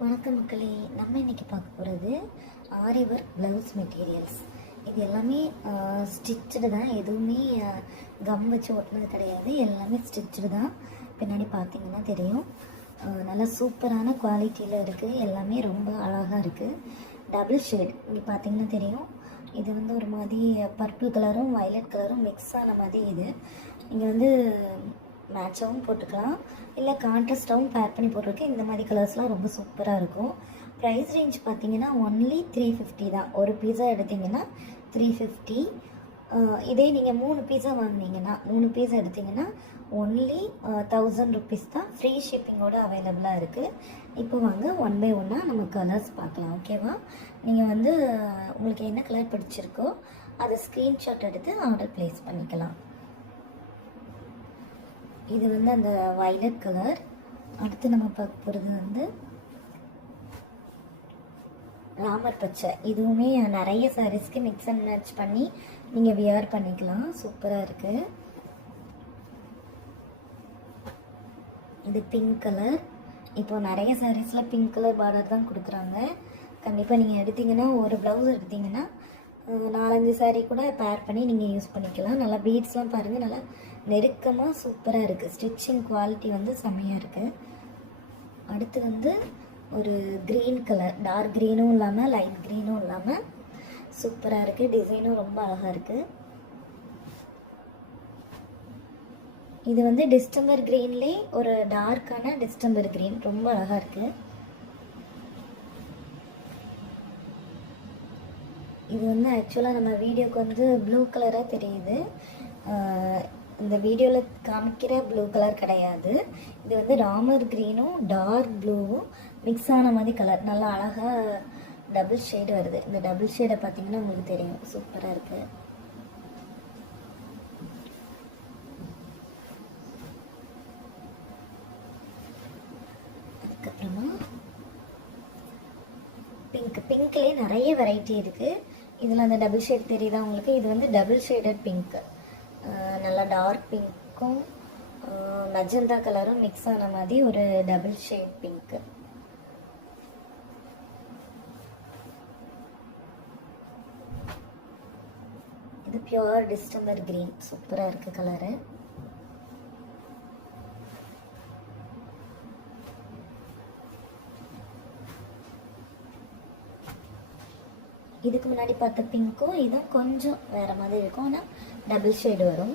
வணக்கம் மக்களே, நம்ம இன்றைக்கி பார்க்க போகிறது ஆரி ஒர்க் ப்ளவுஸ் மெட்டீரியல்ஸ். இது எல்லாமே ஸ்டிச்சுடு தான், எதுவுமே கம் வச்சு ஒட்டினது கிடையாது. எல்லாமே ஸ்டிச்சுடு தான். பின்னாடி பார்த்தீங்கன்னா தெரியும், நல்லா சூப்பரான குவாலிட்டியில் இருக்குது. எல்லாமே ரொம்ப அழகாக இருக்குது. டபுள் ஷேட் இங்கே பார்த்தீங்கன்னா தெரியும். இது வந்து ஒரு மாதிரி பர்பிள் கலரும் வயலட் கலரும் மிக்ஸ் ஆன மாதிரி. இது இங்கே வந்து மேட்சாகவும் போட்டுக்கலாம், இல்லை கான்ட்ராஸ்டாகவும் பேர் பண்ணி போட்டிருக்கேன். இந்த மாதிரி கலர்ஸ்லாம் ரொம்ப சூப்பராக இருக்கும். ப்ரைஸ் ரேஞ்ச் பார்த்தீங்கன்னா ஒன்லி 350 தான். ஒரு பீஸா எடுத்திங்கன்னா 350. இதே நீங்கள் 3 பீஸா வாங்கினீங்கன்னா, 3 பீஸா எடுத்திங்கன்னா ஒன்லி 1000 ருபீஸ் தான். ஃப்ரீ ஷிப்பிங்கோடு அவைலபிளாக இருக்குது. இப்போ வாங்க ஒன் பை ஒன்னாக நம்ம கலர்ஸ் பார்க்கலாம். ஓகேவா? நீங்கள் வந்து உங்களுக்கு என்ன கலர் பிடிச்சிருக்கோ அதை ஸ்க்ரீன்ஷாட் எடுத்து ஆர்டர் ப்ளேஸ் பண்ணிக்கலாம். இது வந்து அந்த வயலட் கலர். அடுத்து நம்ம பார்க்க போகிறது வந்து ராமர் பச்சை. இதுவுமே நிறைய சாரீஸ்க்கு மிக்ஸ் அண்ட் மேட்ச் பண்ணி நீங்கள் வியர் பண்ணிக்கலாம். சூப்பராக இருக்குது. இது பிங்க் கலர். இப்போ நிறைய சாரீஸில் பிங்க் கலர் பார்டர் தான் கொடுக்குறாங்க. கண்டிப்பாக நீங்கள் எடுத்திங்கன்னா, ஒரு ப்ளவுஸ் எடுத்திங்கன்னா 4-5 சாரீ கூட பேர் பண்ணி நீங்கள் யூஸ் பண்ணிக்கலாம். நல்லா பீட்ஸ்லாம் பாருங்கள், நல்லா நெருக்கமாக சூப்பராக இருக்குது. ஸ்டிச்சிங் குவாலிட்டி வந்து செம்மையாக இருக்குது. அடுத்து வந்து ஒரு க்ரீன் கலர், டார்க் க்ரீனும் இல்லாமல் லைட் க்ரீனும் இல்லாமல் சூப்பராக இருக்குது. டிசைனும் ரொம்ப அழகாக இருக்குது. இது வந்து டிஸ்டம்பர் க்ரீன்லேயே ஒரு டார்க்கான டிஸ்டம்பர் க்ரீன், ரொம்ப அழகாக இருக்குது. இது வந்து ஆக்சுவலாக நம்ம வீடியோக்கு வந்து ப்ளூ கலராக தெரியுது. இந்த வீடியோவில் காமிக்கிற ப்ளூ கலர் கிடையாது. இது வந்து ராமர் க்ரீனும் டார்க் ப்ளூவும் மிக்ஸ் ஆன மாதிரி கலர். நல்லா அழகாக டபுள் ஷேடு வருது. இந்த டபுள் ஷேடை பார்த்தீங்கன்னா உங்களுக்கு தெரியும், சூப்பராக இருக்குது. அதுக்கப்புறமா பிங்க்லேயே நிறைய வெரைட்டி இருக்குது. இதில் அந்த டபுள் ஷேட் தெரியுதா உங்களுக்கு? இது வந்து டபுள் ஷேடட் பிங்க். நல்லா டார்க் பிங்க்கும் மெஜந்தா கலரும் மிக்ஸ் ஆன மாதிரி ஒரு டபுள் ஷேட் பிங்க்கு. இது பியூர் டிஸ்டம்பர் கிரீன், சூப்பராக இருக்குது கலரு. இதுக்கு முன்னாடி பார்த்த பிங்க்கும் இதுவும் கொஞ்சம் வேறு மாதிரி இருக்கும், ஆனால் டபுள் ஷேடு வரும்.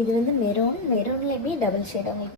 இது வந்து மெரூன்லேயுமே டபுள் ஷேடு. உங்களுக்கு